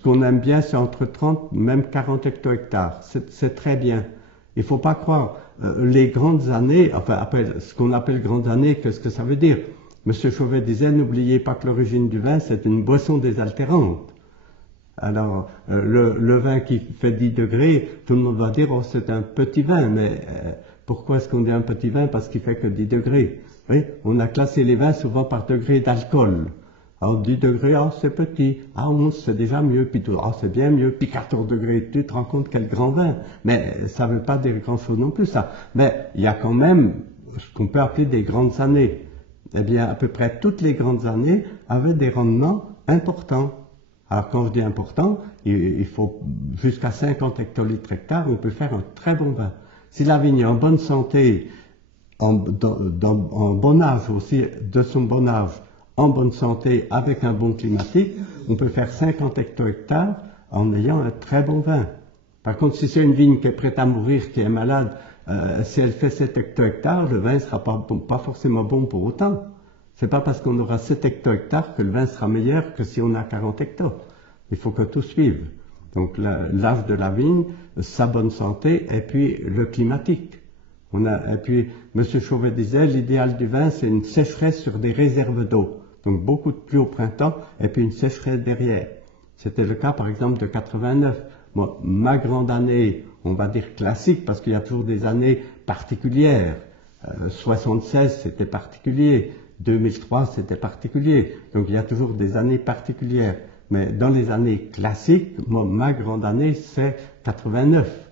ce qu'on aime bien, c'est entre 30, même 40 hecto-hectares. C'est très bien. Il ne faut pas croire. Les grandes années, enfin, ce qu'on appelle grandes années, qu'est-ce que ça veut dire? Monsieur Chauvet disait, n'oubliez pas que l'origine du vin, c'est une boisson désaltérante. Alors, le vin qui fait 10 degrés, tout le monde va dire, oh, c'est un petit vin, mais pourquoi est-ce qu'on dit un petit vin? Parce qu'il fait que 10 degrés. Oui, on a classé les vins souvent par degré d'alcool. Alors 10 degrés, ah, c'est petit. Ah, 11, c'est déjà mieux. Puis tout, ah, c'est bien mieux. Puis 14 degrés, tu te rends compte quel grand vin. Mais ça ne veut pas dire grand-chose non plus, ça. Mais il y a quand même ce qu'on peut appeler des grandes années. Eh bien, à peu près toutes les grandes années avaient des rendements importants. Alors, quand je dis important, il faut jusqu'à 50 hectolitres hectares, on peut faire un très bon vin. Si la vigne est en bonne santé, en bon âge aussi, de son bon âge, en bonne santé, avec un bon climatique, on peut faire 50 hectolitres en ayant un très bon vin. Par contre, si c'est une vigne qui est prête à mourir, qui est malade, si elle fait 7 hectolitres, le vin ne sera pas forcément bon pour autant. C'est pas parce qu'on aura 7 hectolitres que le vin sera meilleur que si on a 40 hectares. Il faut que tout suive. Donc l'âge de la vigne, sa bonne santé, et puis le climatique. Et puis, M. Chauvet disait, l'idéal du vin, c'est une sécheresse sur des réserves d'eau. Donc beaucoup de pluie au printemps, et puis une sécheresse derrière. C'était le cas, par exemple, de 89. Moi, ma grande année, on va dire classique, parce qu'il y a toujours des années particulières. 76, c'était particulier. 2003, c'était particulier. Donc il y a toujours des années particulières. Mais dans les années classiques, moi, ma grande année, c'est 89.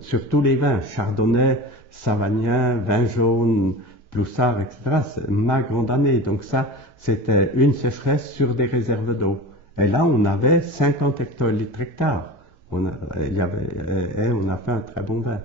Sur tous les vins, chardonnay, savagnin, vin jaune, ploussard, etc. C'est ma grande année. Donc ça, c'était une sécheresse sur des réserves d'eau. Et là, on avait 50 hectolitres hectares. On a fait un très bon vin.